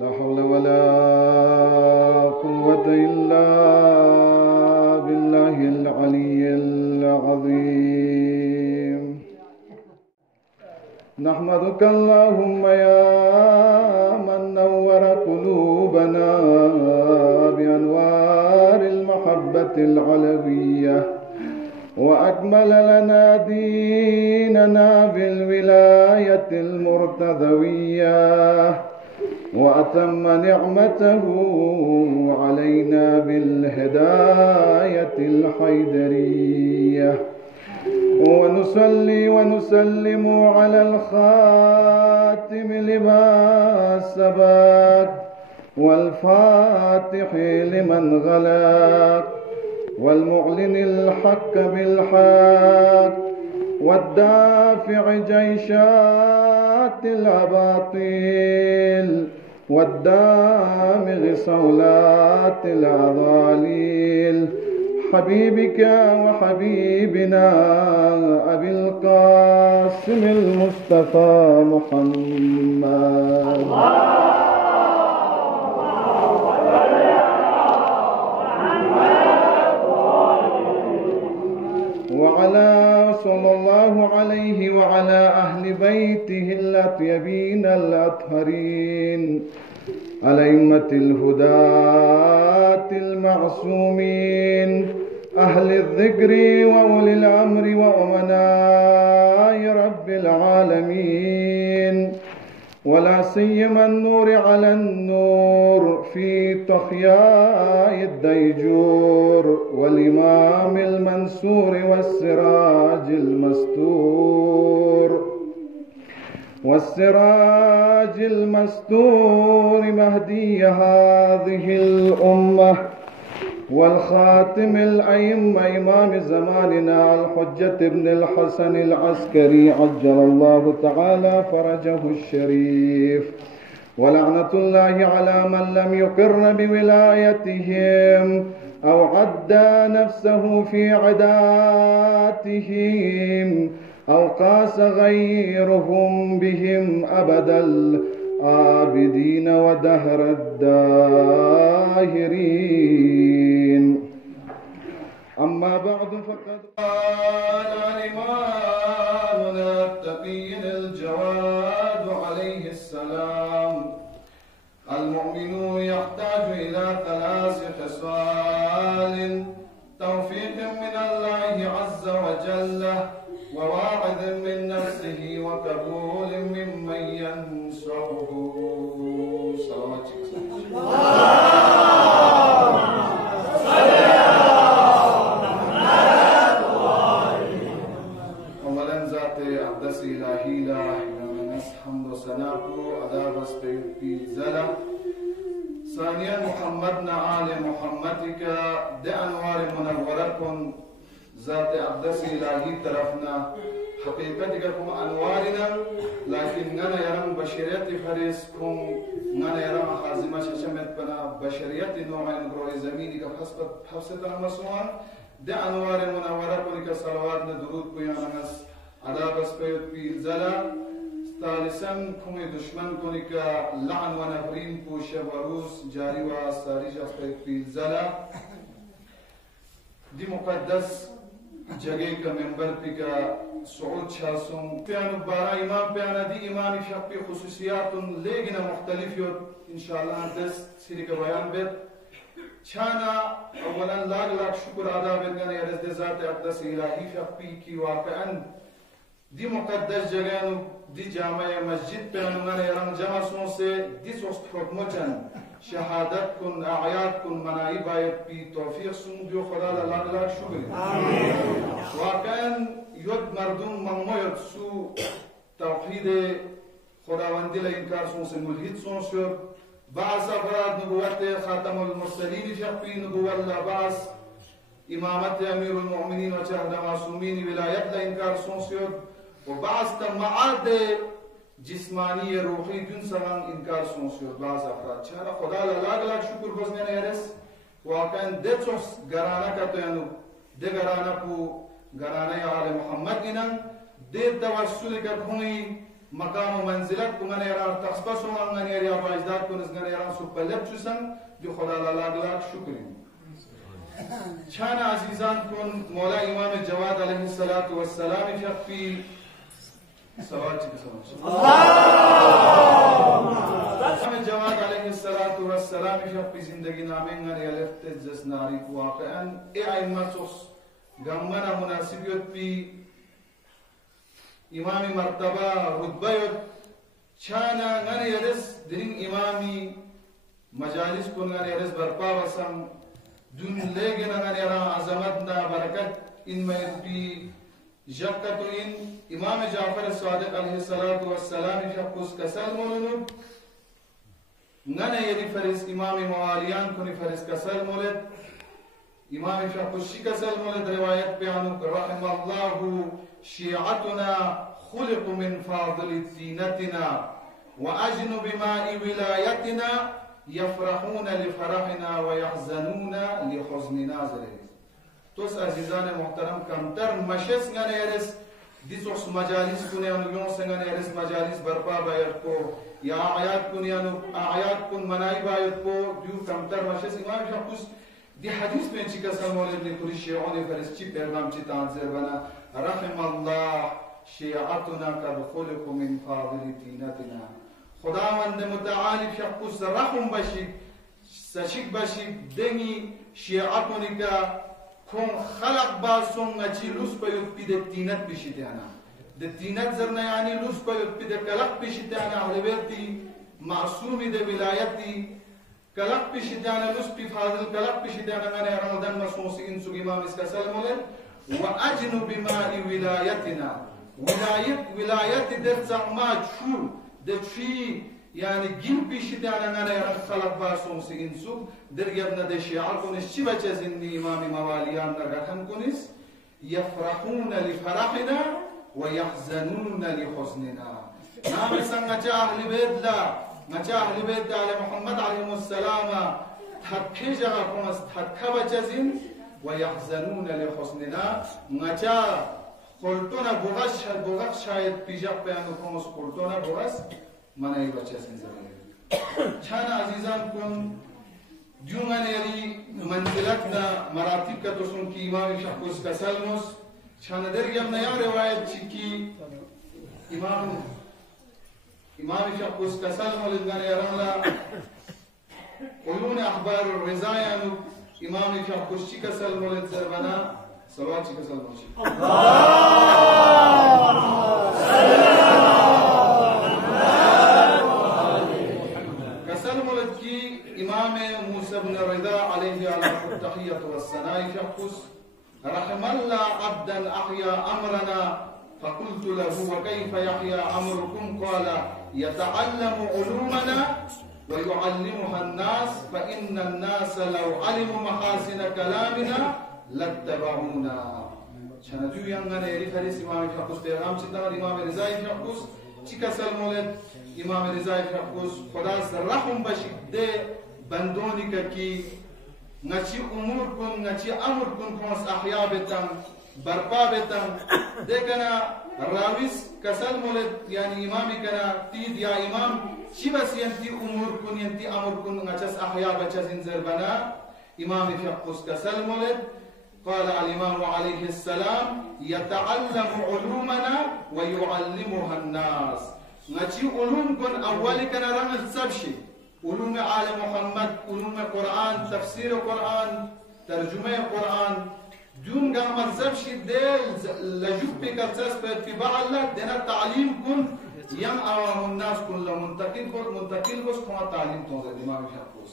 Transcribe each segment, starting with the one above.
لا حول ولا قوة إلا بالله العلي العظيم. نحمدك اللهم يا من نور قلوبنا بأنوار المحبة العلوية، وأكمل لنا ديننا بالولاية المرتضوية، وأتم نعمته علينا بالهداية الحيدرية. ونصلي ونسلم على الخاتم لما سبق، والفاتح لمن غلق، والمعلن الحق بالحق، والدافع جيشات الأباطيل، والدامغ صولات الأضاليل، حبيبك وحبيبنا أبي القاسم المصطفى محمد. وعلى صلى الله عليه وعلى أهل بيته الأطيبين الأطهرين الأئمة الهداة المعصومين، أهل الذكر وأولي الأمر وأمناء رب العالمين، ولا سيما النور على النور في طخياء الديجور، والإمام المنصور والسراج المستور مهدي هذه الأمة، والخاتم الأئمة إمام زماننا الحجة ابن الحسن العسكري عجل الله تعالى فرجه الشريف. ولعنة الله على من لم يقر بولايتهم أو عدى نفسه في عداتهم أو قاس غيرهم بهم أبد الآبدين ودهر الداهرين. أما بعد فقد قال إمامنا التقي الجواد عليه السلام: المؤمن يحتاج إلى 3 خصال: توفيق من الله عز وجل، وواعظ من نفسه، وقبول ممن ينصحه. صلوات اولا ذات اقدس الهی لا من حمد و ثناء ادا بس في زلا. ثانيا محمدنا آل محمدك بأنوار منوركم ذات أقدس إلهي طرفنا حقيقتكم أنوارنا، لكن نانا يرم بشرية فريسكم، نانا يرم حازمة ششمت بنا بشرية نوع نبروي زمينك حفظة المسوان بأنوار منوركم كصلواتنا درود قيامنا على بس في زلا. ثالثا كم دشمن كونك لعن ونفرين کو شب و روز جاری و ساری جفت في زلا. دي مقدس جگہ کا منبر پی کا صعود شاسم پیانو بارا امام پیانا دی امام شق پی خصوصیات لیکن مختلف یود انشاءاللہ دس سری کا بیان بیت چھانا. اولا لاغ شکر ادا بیت گانے عرض ذات اقدس الہی شق پی کی واقعا دی مقدس جگہ دی جامع مسجد پیانو گانے رنگ جمع سون سے دی سوست حکم چن شهادت کن اعیاد کن منائی باید پی توفیق سن بیو خدا لاغ شکر. واقعا یود مردم مموید سو توحید خداوندی لانکار سون سے ملحد سون شد. بعض افراد نبوت خاتم المرسلین شقی نبوت بعض امامت امیر المؤمنین و چهد معصومین ولایت لانکار سون شد، و بعض تمعاد جسمانی روحی جنسان انکار سون شد. بعض افراد چهارا خدا لاغ شکر بزنه نیرس. واقعا دچوس گرانه کتوینو ده گرانه کو گرانه آل محمد اینن ده توسل کت هنگی مقام ومنزلت كمان يرى تخصص ومن يرى باجداد كون إذن يرى سبلب جسم بخدا لاغلاق شكرين شان عزيزان كون مولا إمام الجواد عليه الصلاة والسلام في سواتي إمام الجواد عليه الصلاة والسلام في زندگی نامين يلفت جس ناري واقعا أئمة غمنا مناسبيت في إمامي مرتبة رتبة شانا غني يرس درين إمامي مجالس كون غني يرس برپا وسم دون لغنا غني را عظمتنا بركت إن ما يبي جاكتو إن إمام جعفر الصادق عليه الصلاة والسلام شخص كسل مولد غني يري فرس إمامي مواليان كوني فرس كسل مولد إمام شخص كسل مولد رواية بيانو رحم الله شيعتنا خلق من فاضل دينتنا وأجن بماء ولايتنا يفرحون لفرحنا ويحزنون لحزننا زريز توس عزيزان محترم كمتر مشس غنيرس ديسوس مجالس كونيانو يونس غنيرس مجالس برپا بايركو يا آيات كونيانو آيات كون مناي بايركو ديو كمتر مشس إمام شخص دي حديث بين شيكا سامولد لكل شيعون فرسچي پیغام چي تانزر بنا رحم الله شيعتنا قد خلقوا من فاضل دينتنا خداوند متعالي شخص رحم بشي سشك بشي دني شيعتنا كون خلق باسون اچي لوس بيوت بيد دينت بشي دانا د دينت زرنا يعني لوس بيوت بيد كلق بشي دانا اهل بيتي معصومي د ولایتي كلق بشدانا لس بفاضل كلق بشدانا من رمضان مسوس إنسو إمام إسكاسل مولد وأجن بماء ولايتنا ولاية درسا ما تشور دتشي يعني جيل بشدانا من خلق باسوس إنسو درجبنا دشيعر كونس شبه جزني إمام مواليان نرخم كونس يفرحون لفرحنا ويحزنون لحزننا نعم سنجا أهل بيت لا نجا أهل بيت على محمد عليه السلام تحكيجا كونس تحكوا جزين ويحزنون لحسننا نجا قلتنا بغش شايد بيجا بيانو كونس قلتنا بغش من أي بچسين زمانه كان عزيزان كن ديومان يري منزلتنا مراتب كتوسون كي إمام شخص كسلموس كان درجمنا يا رواية كي إمام شخص كسل مولد غني يرملا عيون أخبار الرزايان إمام شخص كسل مولد زربنا صلوات كسل مولد كسل مولد كي إمام موسى بن الرضا عليه على التحية والثناء شخص رحم الله عبدا أحيا أمرنا فقلت له وكيف يحيى أمركم قال يتعلم علومنا ويعلمها الناس فإن الناس لو علموا محاسن كلامنا لاتبعونا شنجو يانغان يري فريس إمام شخص پیغام چتا إمام رضاي شخص چيكا سلمولد إمام رضاي شخص خداس رحم بشك دي بندوني كي نچي امور كن نچي امر كن كونس احياء بتن برپا بتن دكنا راويس كسل مولد يعني امامي كنا تيد يا امام شي بس ينتي امور كن ينتي امر كن نچس احياء بچس انزر بنا امام فقس كسل مولد قال الامام عليه السلام يتعلم علومنا ويعلمها الناس نچي علوم كن اولي كنا رمز سبشي علوم آل محمد علوم قرآن تفسير قرآن ترجمة قرآن دون قامت زبشي ديل لجوب بكتساس باتباع الله دينا تعليم كن ين أوام الناس كن منتقل بس كما تعليم تنزل إمام شاكوس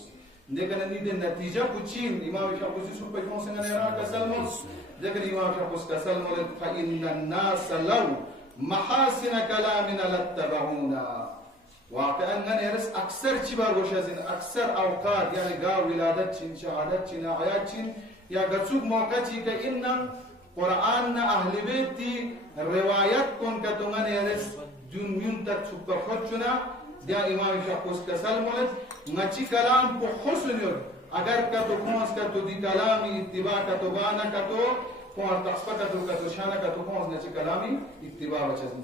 لكن نيد النتيجة كتشين إمام شاكوس يسوب بيكون سنة يرى كسلموس لكن إمام شاكوس كسلموس فإن الناس لو محاسن كلامنا لاتبعونا واقعا نرس أكثر شبار وشازين أكثر أوقات يعني قا ولادتين شهادتين آياتين يا قصوب موقعي كإن قرآن أهل بيتي روايات كون كتوغان يرس دون ينتك سبب خدشنا ديا إمام شاكوس كسل مولد نچي كلام کو حسن يور اگر كتو كونس كتو دي كلامي اتباع كتو بانا كتو كون تقصفة كتو شانا كتو كونس نچي كلامي اتباع وشازين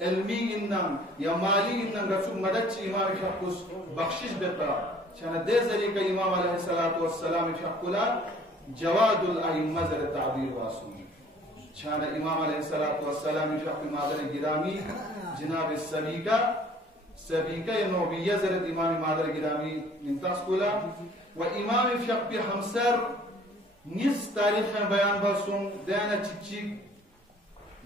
ilmi innan ya mali innan gasuk madad imam shakkus bakhshish beta chana de zalika imam alayhi salatu wassalam shakkula jawadul aimma zar ta'bir wasu chana imam alayhi salatu wassalam shakku madar girami jinaab sabika ya nobiyya zar imam madar girami intasqula wa imam shakku hamsar nis tarikh bayan basun dana chichik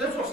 10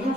9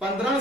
15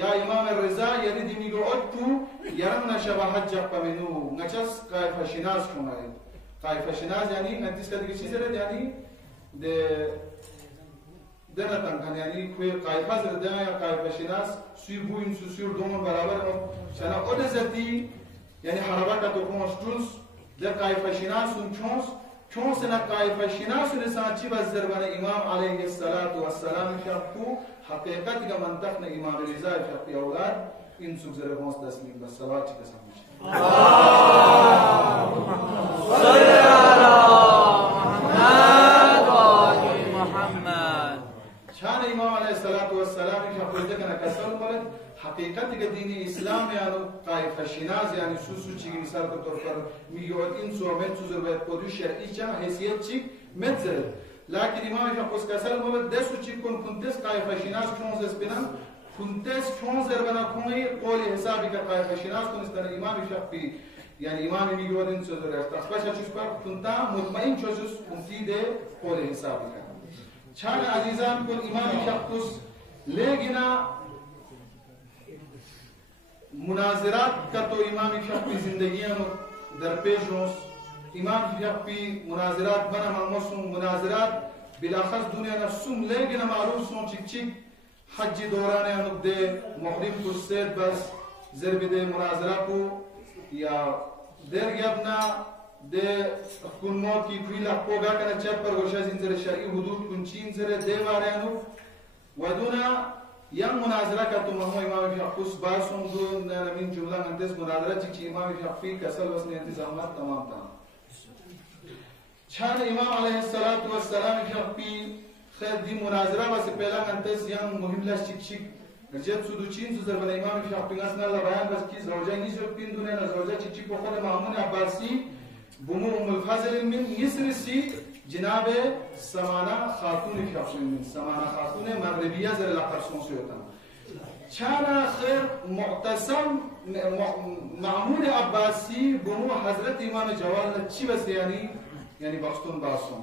يا إمام الرضا يريد ميجو أتو يرمنا شبهات جبا منو نجس قايف شناس كماي قايف شناس يعني نتيس كده كشيء زرد يعني ده نتكلم يعني كوي قايف زرد يا قايف شناس سيبوين سير دومن برابر شنا أود زتي يعني حركة تكون شتونس ده قايف شناس ونشونس شونس نقايف شناس لسانتي بزربنا إمام عليه الصلاة والسلام شافو حقيقة كمان تخنا إمام الرضا في أولاد إن سوزر هونس تسليم بالصلاة كسامش. صل على محمد. شان إمام عليه الصلاة والسلام شافو ذكرنا كسر مرد حقيقة كدين الإسلام يعني قايف الشناز يعني سوسو تيجي مثال كتوفر ميجود إن سو من سوزر بيت قدوش شرعي جام حيثيات تيج متزل لكن إمام شافوس كسر مرد دسو تيج كنتس قايف الشناز كونز اسبنا كنتس كونز ربنا كوني قولي حسابي كقايف الشناز كونستنا إمام شافي يعني إمام ميجود إن سوزر تخبش أشوف بار كنتا مطمئن شوزوس كنتي ده قولي حسابي كا شان عزيزان كون إمام شافوس لكنا مناظرات كتو إمام شافعي زندگیانو در پیشونس إمام شافعي مناظرات بنا ممسون مناظرات بالاخص دنیا نفسون لیکن معروف سون چیک چیک حج دوران انو ده محرم کو سید بس ضرب ده مناظراتو یا درگابنا ده کنمو کی کویلا پوگا کنه چپ پر گوشه زنجیر شرعی حدود کنچین زره ده وارانو ودونا yang munazara katu mahu Imam Syafi'i basum do na min jumlah nantes munazara ci Imam Syafi'i kasal wasne intizamat tamam tamam chan Imam alaihi salatu wassalam Syafi'i khair di munazara bas pehla nantes yang muhim la chik jab sudu chin su zarbana Imam Syafi'i asna la bayan bas ki zawja ni jo pin dune na zawja chik ko khad Ma'mun Abbasi bumu Fazl min Misri جناب سمانة خاتون شافعي من سمانة خاتون مغربية زر لقرصون سيوتان شانا خير معتصم معمول عباسي بمو حضرت امام جوال چی بس يعني بخشتون باسون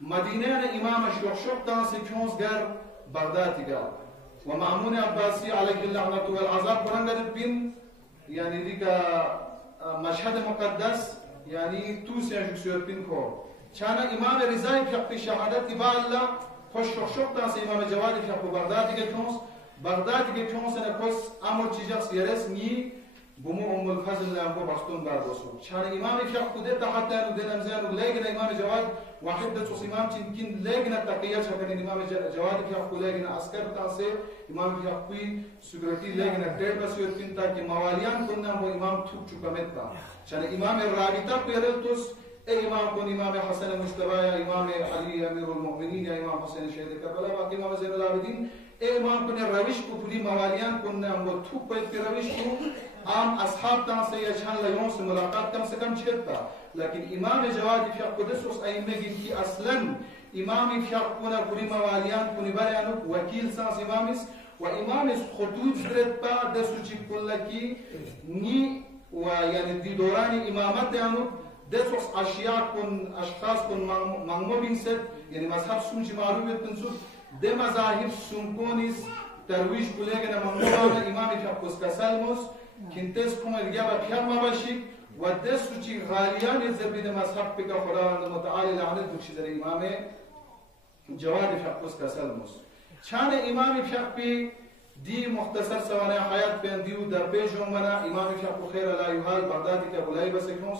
مدينة إمام الشوشق تانسي كونس غير بغداد قال ومأمون عباسي عليه اللعنة والعذاب برنجد بين يعني ذيك مشهد مقدس يعني توسي جكسور بين كو كان إمام رضاي في شهادة بالله خوش شوشق تانسي إمام جواد في بغداد كونس بغداد كونس أنا كوس أمر تجاس يرس ني بمو الفضل لأبو بستون باردوسو كان إمام شاق ده تحت أنو ده نمزان ولكن إمام جواد واحد ده تص إمام تمكن لكن التقية شكل إمام جواد شاق لكن عسكر تاسه إمام شاقي سكرتي لكن الدير بس يرتين تاك مواليان كنا هو إمام توك شكمتة كان إمام الرابطة بيرلتوس إمام كون إمام حسن المجتبى يا إمام علي أمير المؤمنين يا إمام حسن شهيد كربلاء باقي إمام زين العابدين إمام كون الرويش كفري مواليان كنا هو توك بيت الرويش عام أصحاب تانسي يشان ليون سے ملاقات کم سے کم چکتا لیکن امام جواد فیق قدس اس ائمه کی اصلا امام فیق کنا پوری موالیان کنی بریانو وکیل سانس امامس و امامس خطوط زرد با دسو چک کلا کی نی و یعنی دی دوران امامت یانو دسو اشیاء کن اشخاص کن مغمو بینسد یعنی مذهب سنچ معروفیت تنسود ده مذاهب سنکونیس ترویش کلیگن مغمو امام فیق قدس کسلموس كنتس كم الجابة كم ما بشيك ودس وشي غاليان يزبين مذهب بك خداوند متعالي لعنت بكشي در إمام جواد فقس كسلموس كان إمام فقبي دي مختصر سواني حياة بين ديو در بيجون منا إمام فقب خير لا يهال بغدادي كبولاي بسكنوس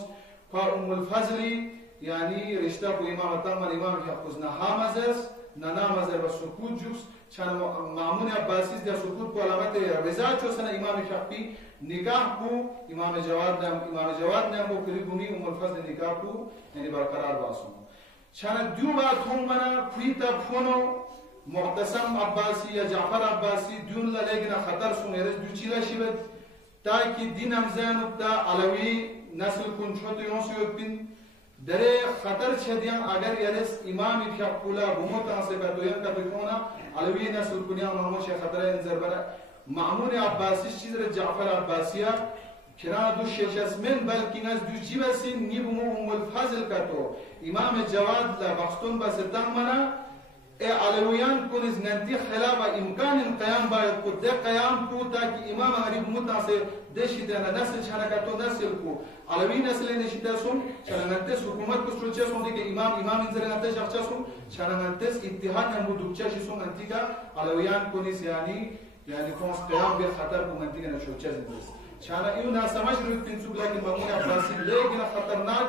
فأم الفضلي يعني رشتة إمام التام الإمام فقس نهامزس ننامزر بسكوت جوس كان معمون عباسيس در سكوت علامات رضا چوسنا إمام فقبي نکاح کو امام جواد نے ہم کلی گمی الفضل نکاح کو یعنی برقرار واسو چانا دیو بات ہوں منا پریتا پھونو معتصم عباسی یا جعفر عباسی دیون لگنا خطر سو میرز دو چیلا شبت تاکہ دین امزان تا علوی نسل کن چھوٹو یون سو یوپین درے خطر چھدیاں اگر یرس امام فیقولا بموتا سے کتوین کتوکونا علوی نسل کنیا محمد شیخ خطر انزر برا معمون عباسی چیز جعفر عباسیہ کرا دو ششسمن بلکه از دو جیبسین نیبمو الفضل کتو امام جواد لا بخستون بس دمنا علویان کنز ننتی خلاف امکان قیام باید قد قیام کو تاکي امام غریب متاسه دشی دنا نسل شرکتو نسل کو علوی نسل نشیدسون شرنتس حکومت کو سوچسون دیگه امام انزل نتش شخصسون شرنتس اتحاد هم دوچشسون انتیگا علویان کنز یعنی کونس قیام به خطر کو منتیگا نشوچس شانا ایو ناسماش روی پینسوب لیکن مامون عباسی لیکن خطرناک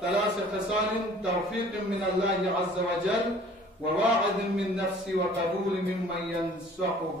ثلاث خصال توفيق من الله عز وجل وواعظ من نفسه وقبول ممن ينصحه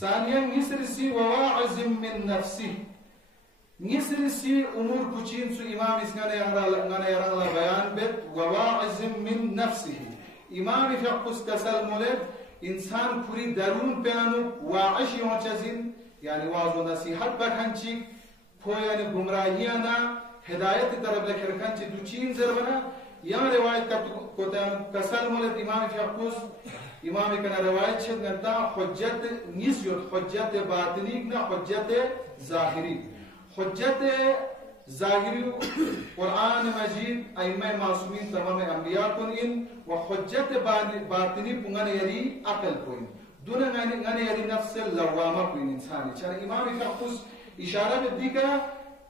ثانيا نسرسي وواعظ من نفسه نسرسي أمور كوشين سو إمام إسنان يرى بيان بيت وواعظ من نفسه إمام فقس كسل مولد إنسان كوري درون بيانو واعش يوچزين يعني واعظ نصيحت بكانچي پویان گمراهیانا هدایت طرف لکرکانچی دو چین زربنا یا روایت کتان کسل مولد إمام فقس إمام كان رواية شد نتا حجت نسيت حجت باطني كنا حجت ظاهري حجت ظاهري قرآن مجيد أئمة معصومين تمام أنبياء كونين وحجت باطني بعنى يري عقل كون دون عنى يري نفس اللوامة كون إنساني شان إمام فقس إشارة بديكا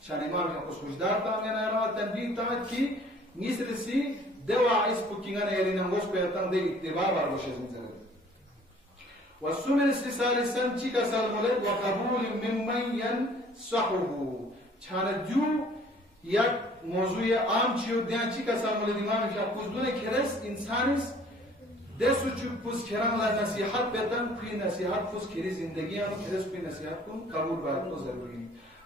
شان إمام يقص وجدار تاني أنا أرى تنبيه تاج كي نيسرسي دوا عيس بكينا يرينا غوش بيتان دي اتباع باربوشة زنزل والسمن استسال السنتي كسال مولد وقبول ممن ينصحه شان جو يك موضوع عام چيو ديان چي كسال مولد إمام يقص دونه كرس إنسانس دسو چوب پوس کران لا نصيحت بيتان كي نصيحت پوس كري زندگي آنو كرس كي نصيحت كون قبول بارد تو ضروري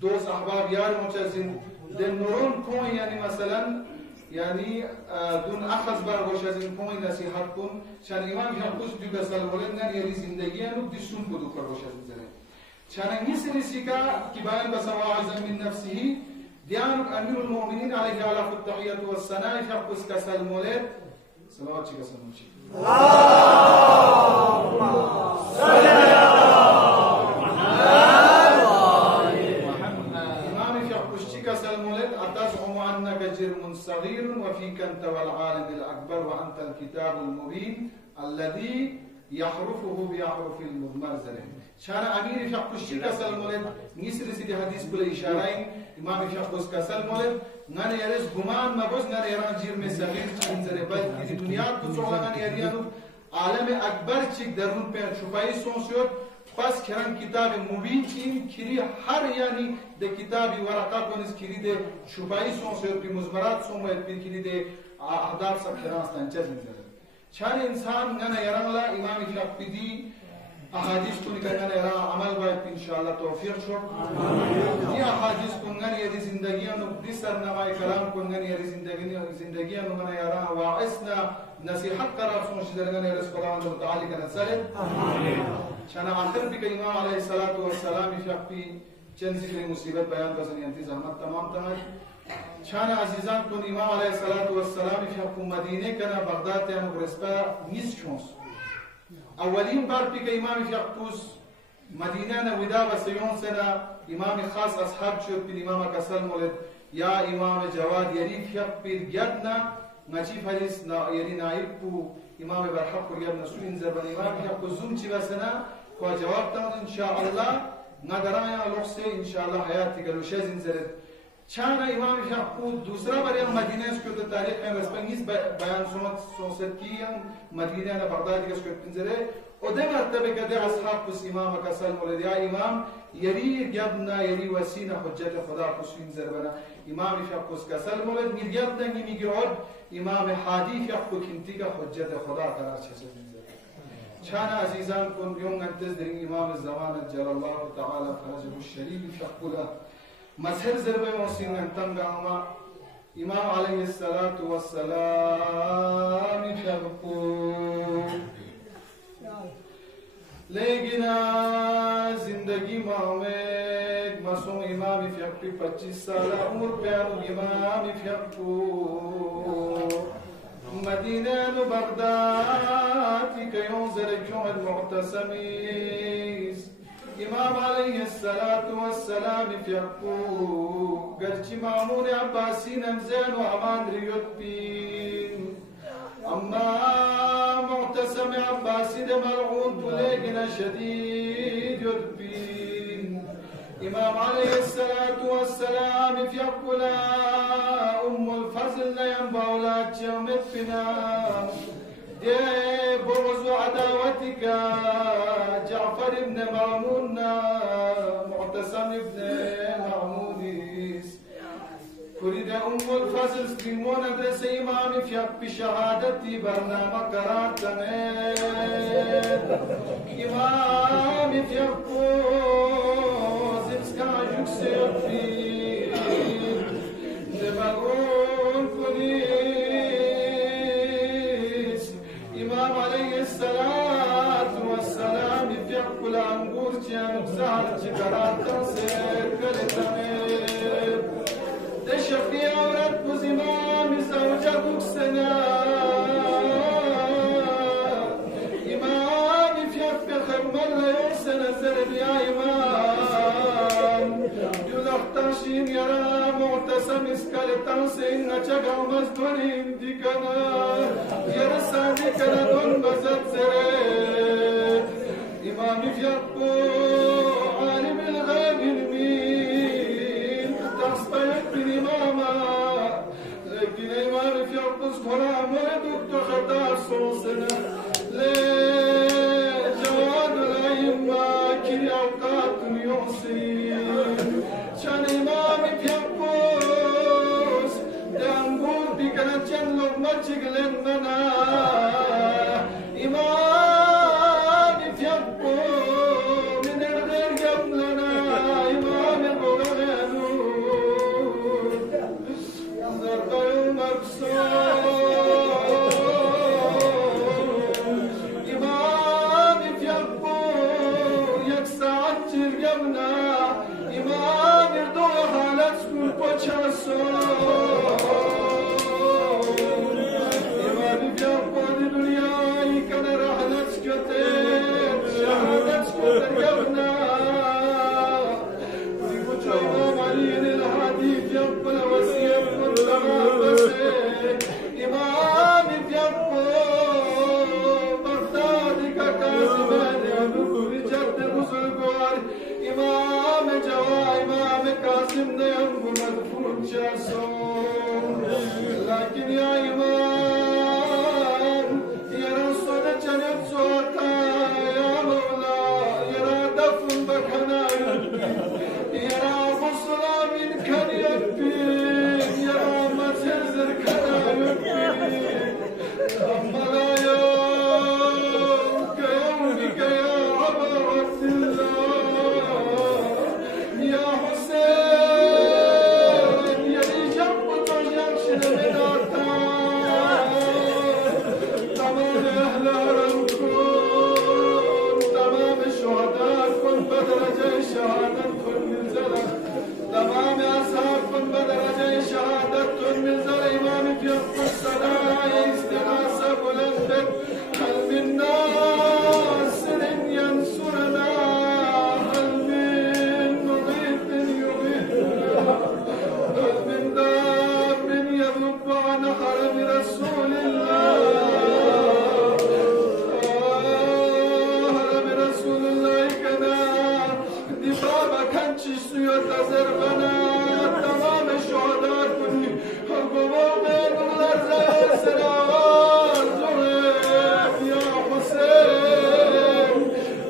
دوست احباب یار مچزین دن نورون کون یعنی مثلا یعنی دون اخذ بر وشزین کون نصیحت کن شان امام یحفظ دیگه سالولن یعنی زندگی انو دیسون کدو کر وشزین زنه شان نیسری سیکا کی بیان بس واعظ من نفسه دیان امیر المؤمنین علیه علف التحیات والثناء یحفظ کسالولن صلوات چی کسالولن اللهم صل جرم صغير وفيك أنت والعالم الأكبر وأنت الكتاب المبين الذي يحرفه بأحرف المضمرزة شان أمير فقه الشيكا سلمولد نيسر سيدي حديث كل إشارين إمام فقه كسلمولد نان يرس غمان مبوز نان يران جرم صغير چنزره بل كذي دنيا كتوغا نان يريانو عالم أكبر چك درون پہ شفائی سونسيوت پس کران کتاب مبین چین کری ہر یعنی دے کتابی ورقہ کنس کری دے شفائی سون سے پی مزمرات سون میں پی کری دے احداث سب کران ستانچہ زنزل چھان انسان گنا یران لا امام شافعی دی احادیث کو نکلنا یران عمل باید انشاءاللہ توفیق شو یہ احادیث کو گنا یہ زندگیاں نو دی سرنامہ کلام کو گنا یہ زندگیاں نو گنا یران واعثنا نصیحت قرار سون شدرگنا رسول اللہ تعالی کا نصرت آمین شان آخر بھی کہ امام علیہ الصلوۃ والسلام شافعی چند ذکر مصیبت بیان بسن انتی زحمت تمام تمام شان عزیزان کو امام علیہ الصلوۃ والسلام شافعی مدینه کنا بغداد یا برستا نیز شونس اولین بار بھی کہ امام شافعی مدینه نہ ودا بسیون سنا امام خاص اصحاب شو پی امام کسل مولد یا امام جواد یری شافعی یدنا نجیب حدیث یری نائب کو امام برحق کو یاد نسوین زبان امام یا کو زوم چی بسنا کو جواب تام ان شاء الله نگرایا لوگ سے ان شاء الله حیات گلو شزین زرد چانا امام یا کو دوسرا بار مدینہ اس کو تاریخ میں رسپنگیز بیان سنت کی مدینہ نہ بغداد کے اس کو تنزرے ودم مرتبه كده اصحاب بس امام كسل مولد يا امام يري جبنا يري وسينا حجه خدا حسين زربنا امام شخص كسل مولد نيجبنا نيجرود امام حادي يحكو كنتي حجه خدا قرار شسن شان عزيزان كن يوم انتظر امام الزمان جل الله تعالى فرجه الشريف شقلا مسهر زربه موسين تنغاما امام عليه الصلاه والسلام شقو لیکن لگی مامک مسوم امام فیقی 25 سالہ عمر پیانو امام فیقو مدينة بغداد كيوم زرجون المعتصمين إمام عليه الصلاة والسلام في يقول قلت مامون عباسي نمزان وعمان ريوت بين أما معتصم عباسي دمرعون تلاقنا شديد يدبين إمام عليه الصلاة والسلام في يقول أم الفضل لا ينبغلات جمت بنا بغض عداوتك جعفر بن مامون معتصم بن معمونيس تريد أم الفضل سليمون أدرس إمام في بشهادتي برنامج قرار إمام في زمسكا يكسر في نبغون كنيس إمام عليه الصلاة والسلام في كل عنقور جانب زهر جكرات تنسير كالتنير تشفي أورد بزمام زوجك سنة إمام في خرم الله يحسن الزرب يا إمام يلختشين يرى معتصم اسكالتان سينا چگا مزدورين ديكنا يرسا ديكنا دون بزد زره إمام فيقو عالم الغيب المين تصبيت من إماما لكن إمام فيقو سكرا مردوك تخطى صوصنا لجواد الأئمة كي أوقات يحسين شان إمام فيقوس دانقول بكنا جنلوك مجيقلن منا إمام فيقو من الغير قبلنا إمام الغيانو زرقا مكسور إمام فيقو يكسى عجل قبلنا إمام يردو حالت سكول بچاسو إمام فيقو دي دنيا يكنا رحلت سكتر شهادت سكتر قبلنا ويقول إمام علي الهادي فيقو الوسيم كل غابسي إمام فيقو بغدادي كاكازمان يابكو بجد بزرگوار إمام جوا إمام كاظم نيم مدفون جاسون لكن يا إمام يرى صدى جنب زوتا يا مولا يرى دفن بكنا يرى بصرى من كان يكبين يرى متزر كنا يكبين أما لا يوم كيومك يا عبا عبد الله يا حسين يا رجب تجاكشن من أرتان تمام أهل هرمكم تمام الشهداء كن بدرجة شهادة كن من زلق تمام أصحاب كن بدرجة شهادة من زلق إمام في الصلاة استغاثة بلندك هل من ناصر ينصرنا هل من مغيث يغيثنا هل من داب يذب عن حرم رسول الله حرم رسول الله كنا دفاع كان تشتو يتزربنا تمام الشهداء كل حقوق بين الأرزاق سلام زهير يا حسين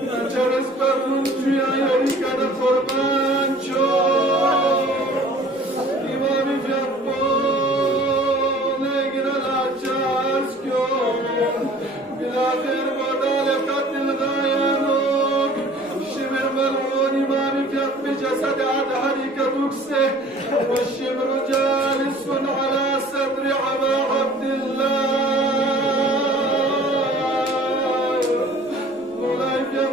نجرس برون جويا يريكا قربان شو إمام فيقو لكن الأجاز كيون بالآخر بدال قتل غيانوك شمر ملعون إمام فيق بجسد عدهري كدوكسه والشمر جالس على صدر عبا عبد الله مولاي فيق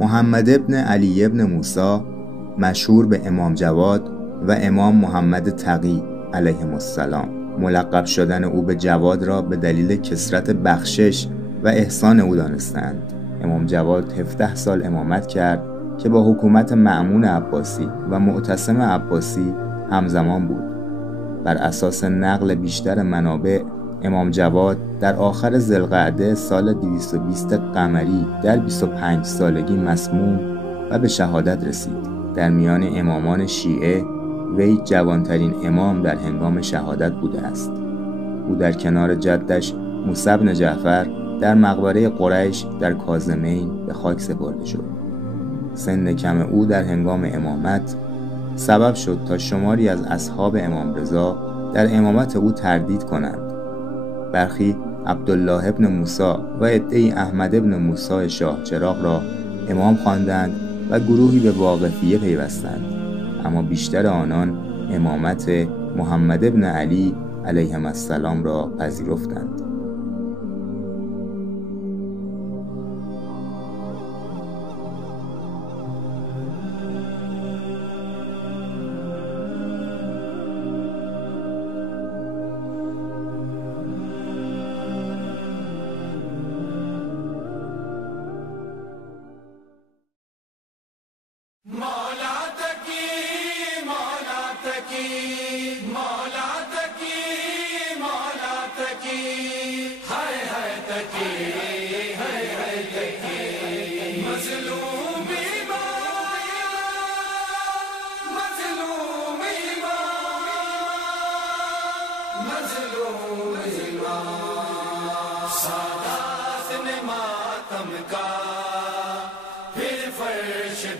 محمد ابن علی ابن موسی مشهور به امام جواد و امام محمد تقی علیهم السلام، ملقب شدن او به جواد را به دلیل کثرت بخشش و احسان او دانستند. امام جواد 17 سال امامت کرد که با حکومت مأمون عباسی و معتصم عباسی همزمان بود. بر اساس نقل بیشتر منابع، امام جواد در آخر ذوالقعده سال 220 قمری در 25 سالگی مسموم و به شهادت رسید. در میان امامان شیعه وی جوانترین امام در هنگام شهادت بوده است. او در کنار جدش موسی بن جعفر در مقبره قریش در کاظمین به خاک سپرده شد. سن کم او در هنگام امامت سبب شد تا شماری از اصحاب امام رضا در امامت او تردید کنند. برخی عبدالله ابن موسی و عده‌ای احمد ابن موسی شاه چراغ را امام خواندند و گروهی به واقفیه پیوستند، اما بیشتر آنان امامت محمد ابن علی علیهم السلام را پذیرفتند.